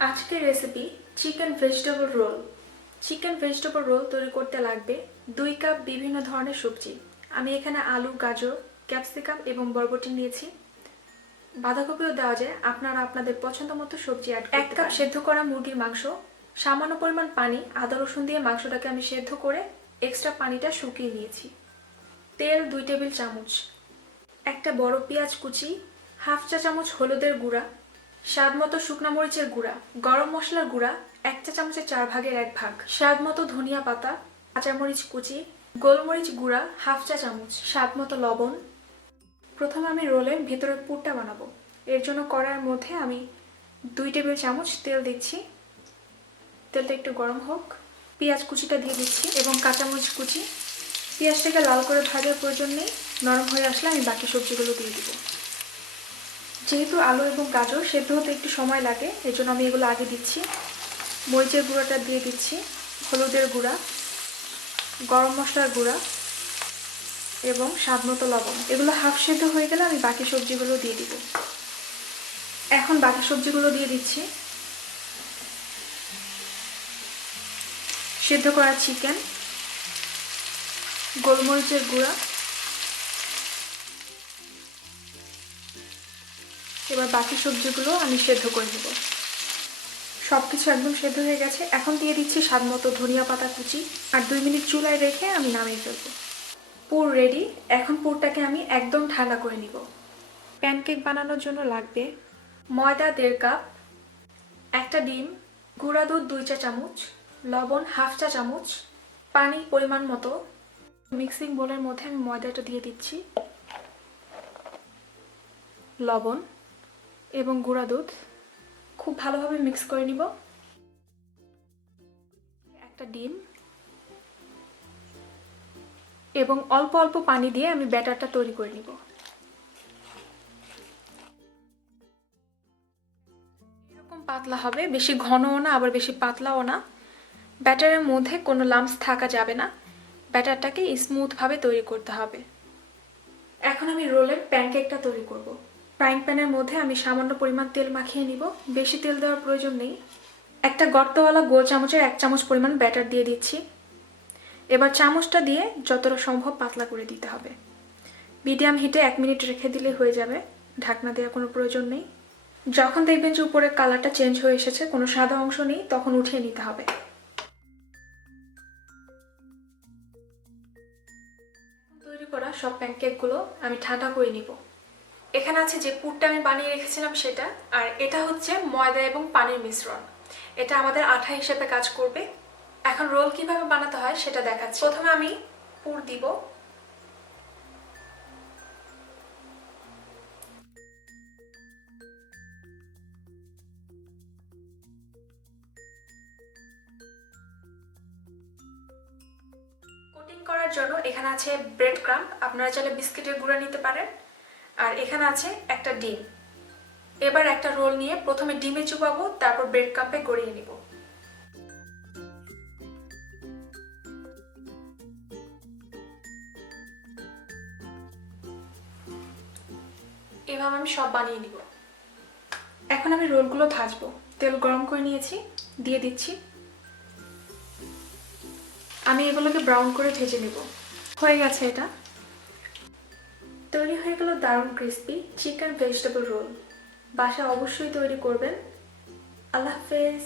আজকের recipe chicken vegetable roll. Chicken vegetable roll তৈরি করতে লাগবে 2 কাপ বিভিন্ন ধরনের সবজি। আমি এখানে আলু, গাজর, ক্যাপসিকাম এবং বরবটি নিয়েছি। বাঁধাকপিও দেওয়া যায়, আপনারা আপনাদের পছন্দ মতো সবজি অ্যাড করতে পারেন। 1 কাপ সেদ্ধ করা মুরগির মাংস, সামান্য পরিমাণ পানি, আদা রসুন দিয়ে মাংসটাকে আমি সেদ্ধ করে এক্সট্রা পানিটা শুকিয়ে নিয়েছি। তেল 2 টেবিল চামচ, একটা বড় পেঁয়াজ কুচি, হাফ চা চামচ হলুদের গুঁড়া, স্বাদ মতো শুকনা মরিচের গুঁড়া, গরম মশলার গুঁড়া 1 চা চামচের 4 ভাগের 1 ভাগ, স্বাদ মতো ধনিয়া পাতা, কাঁচামরিচ কুচি, গোলমরিচ গুঁড়া হাফ চা চামচ, স্বাদ মতো লবণ। প্রথমে আমি রোলের ভেতরের পুরটা বানাবো। এর জন্য কড়াইয়ের মধ্যে আমি 2 টেবিল চামচ তেল দিচ্ছি। তেলটা একটু গরম হোক। পেঁয়াজ কুচিটা দিয়ে দিচ্ছি এবং কাঁচামরিচ কুচি। পেঁয়াজটাকে লাল করে ভাজার প্রয়োজন নেই, নরম হয়ে আসলে আমি বাকি সবজিগুলো দিয়ে দিব। যেহেতু আলু এবং গাজর সেদ্ধ হতে একটু সময় লাগে, এর জন্য আমি এগুলো আগে দিচ্ছি। মরিচের গুঁড়াটা দিয়ে দিচ্ছি, হলুদের গুঁড়া, গরম মশলার গুঁড়া এবং স্বাদ মতো লবণ। এগুলো হাফ সেদ্ধ হয়ে গেলে আমি বাকি সবজিগুলো দিয়ে দিব। এখন বাকি সবজিগুলো দিয়ে দিচ্ছি। সেদ্ধ করা চিকেন, গোলমরিচের গুঁড়া। এবার বাকি সবজিগুলো আমি সেদ্ধ করে নেব। সবকিছু একদম সেদ্ধ হয়ে গেছে। এখন দিয়ে দিচ্ছি স্বাদ মতো ধনিয়া পাতা কুচি আর 2 মিনিট চুলায় রেখে আমি নামিয়ে ফেলবো। পুর রেডি। এখন পুরটাকে আমি একদম ঠান্ডা করে নিব। প্যানকেক বানানোর জন্য লাগবে ময়দা 1.5 কাপ, একটা ডিম, গুঁড়া দুধ 2 চা চামচ, লবণ হাফ চা চামচ, পানি পরিমাণ মতো। মিক্সিং বোলের মধ্যে আমি ময়দাটা দিয়ে দিচ্ছি, লবণ এবং গুঁড়া দুধ খুব ভালোভাবে মিক্স করে নিব। একটা ডিম এবং অল্প অল্প পানি দিয়ে আমি ব্যাটারটা তৈরি করে নিব। এরকম পাতলা হবে, বেশি ঘনও না আবার বেশি পাতলাও না। ব্যাটারের মধ্যে কোনো লাম্পস থাকা যাবে না। ব্যাটারটাকে স্মুথভাবে তৈরি করতে হবে। এখন আমি রোলের প্যানকেকটা তৈরি করব। ফ্রাইং প্যানের মধ্যে আমি সামান্য পরিমাণ তেল মাখিয়ে নিব। বেশি তেল দেওয়ার প্রয়োজন নেই। একটা গর্তওয়ালা গোল চামচের 1 চামচ পরিমাণ ব্যাটার দিয়ে দিচ্ছি। এবার চামচটা দিয়ে যতটা সম্ভব পাতলা করে দিতে হবে। মিডিয়াম হিটে 1 মিনিট রেখে দিলে হয়ে যাবে। ঢাকনা দেওয়ার কোনো প্রয়োজন নেই। যখন দেখবেন যে উপরের কালারটা চেঞ্জ হয়ে এসেছে, কোনো সাদা অংশ নেই, তখন উঠিয়ে নিতে হবে। তৈরি করা সব প্যানকেকগুলো আমি ঠান্ডা করে নিব। এখানে আছে যে পুরটা আমি বানিয়ে রেখেছিলাম সেটা, আর এটা হচ্ছে ময়দা এবং পানির মিশ্রণ। এটা আমাদের আঠা হিসেবে কাজ করবে। এখন রোল কিভাবে বানাতে হয় সেটা দেখাচ্ছি। প্রথমে আমি পুর দিব। কোটিং করার জন্য এখানে আছে ব্রেড ক্রাম্ব, আপনারা চাইলে বিস্কিটের গুঁড়া নিতে পারেন। আর এখানে আছে একটা ডিম। এবার একটা রোল নিয়ে প্রথমে ডিমে চুবাবো, তারপর ব্রেড ক্রাম্বে গড়িয়ে নিব। এভাবে আমি সব বানিয়ে নিব। এখন আমি রোলগুলো ভাজবো। তেল গরম করে নিয়েছি, দিয়ে দিচ্ছি। আমি এগুলোকে ব্রাউন করে ভেজে নেব। হয়ে গেছে এটা। তৈরি হয়ে গেল দারুণ ক্রিস্পি চিকেন ভেজিটেবল রোল। বাসায় অবশ্যই তৈরি করবেন। আল্লাহ হাফেজ।